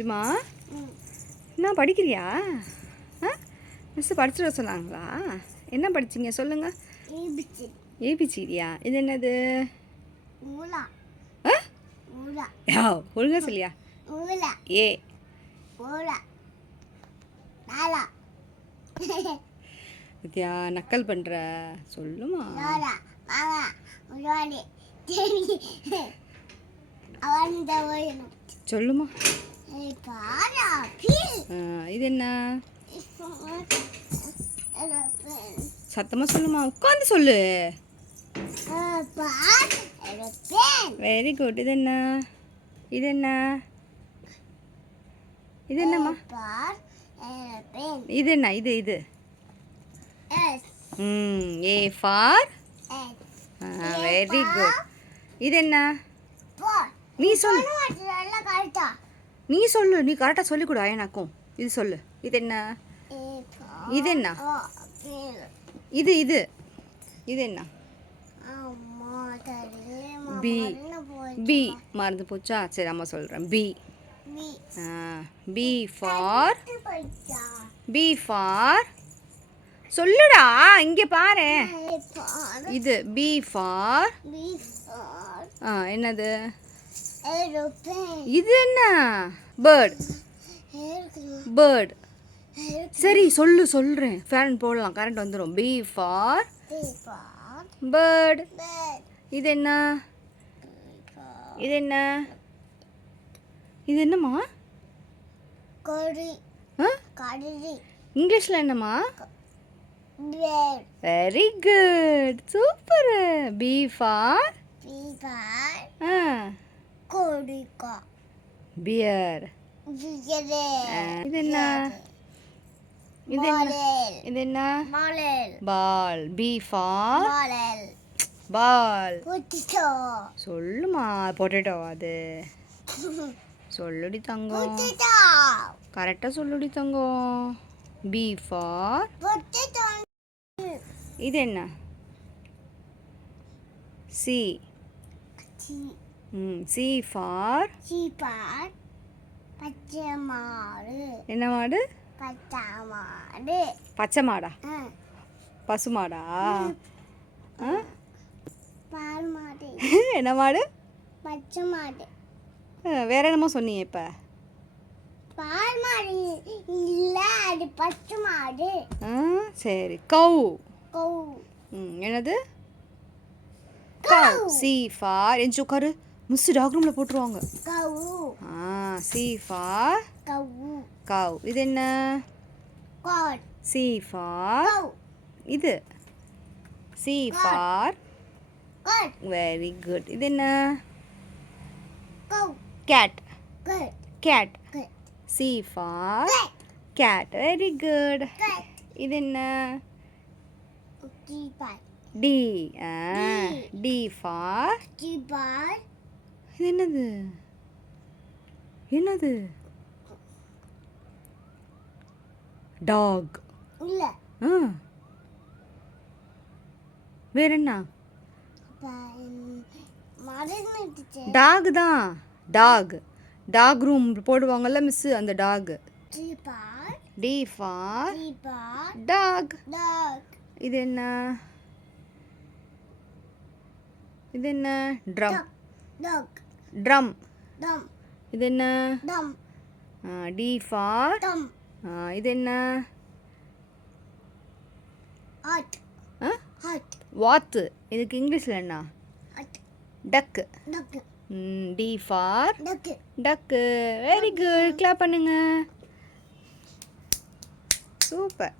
சும்மா என்ன படிக்கிறியா? மிஸ் படிச்சுட்டு வர சொன்னாங்களா? என்ன படிச்சிங்க சொல்லுங்கள். ஏபிசிடியா? இது என்னது? ஒழுங்கா சொல்லியா? ஏ வித்யா நக்கல் பண்ணுற சொல்லுமா? சொல்லுமா? இது என்ன? சத்தமாக சொல்லுமா, உட்காந்து சொல்லு. Very good. இது என்ன? இது என்ன? இது என்னம்மா? இது என்ன? இது இது ஏ ஃபார். Very good. இது என்ன? நீ சொல்லு. நீ சொல்லு. நீ கரெக்டாக சொல்லிக் கொடு எனக்கும். இது சொல்லு. இது என்ன? இது என்ன? இது இது இது என்ன? பி. பி மறந்து போச்சா? சரி அம்மா சொல்கிறேன். B. B for. B for சொல்லுடா, இங்கே பாரு. இது பி ஃபார். என்னது? இது என்ன? பேர்ட். பேர்ட். சரி சொல்லு, சொல்கிறேன். ஃபேன் போடலாம், கரண்ட் வந்துடும். B for bird. இது என்ன? இது என்ன? இது என்னம்மா? இங்கிலீஷில் என்னம்மா? Very good, super. B for bear. இது என்ன? இது என்ன? இது என்ன? பால். B for ball. சொல்லுமா? பொட்டேட்டோ. அது சொல்லுடி தங்கம், கரெக்டாக சொல்லுடி தங்கம். B for. இது என்ன? சி. C for. என்ன மாடு? பச்சை மாடா? பசு மாடா? என்ன மாடு? பச்சை மாடு. வேற என்னமோ சொன்னீங்க இப்போ? பால் மாடு இல்ல, அது பச்சை மாடு. சரி. கவு. கவு. என்னது? கவு. C for. எஞ்சி உட்காரு, மிஸ் டாக் ரூமில் போட்டுருவாங்க. கவு. C for Kaur. கவ். இது என்ன? காட். C for. இது சி ஃபார். Very good. இது என்ன? Cat. Cat. C for cat. Very good. இது என்ன? டி. D for. இது என்னது? என்னது? டாக். இல்ல. வேற என்ன? டாக் தான். டாக். டாக் ரூம் போடுவாங்கல்ல மிஸ், அந்த டாக். D for dog. இது என்ன? இது என்ன? ட்ரம். ட்ரம். இது என்ன? D for. இது என்ன? வாத்து. இதுக்கு இங்கிலீஷில் என்ன? Duck. D for duck. Very good. Clap பண்ணுங்க. சூப்பர்.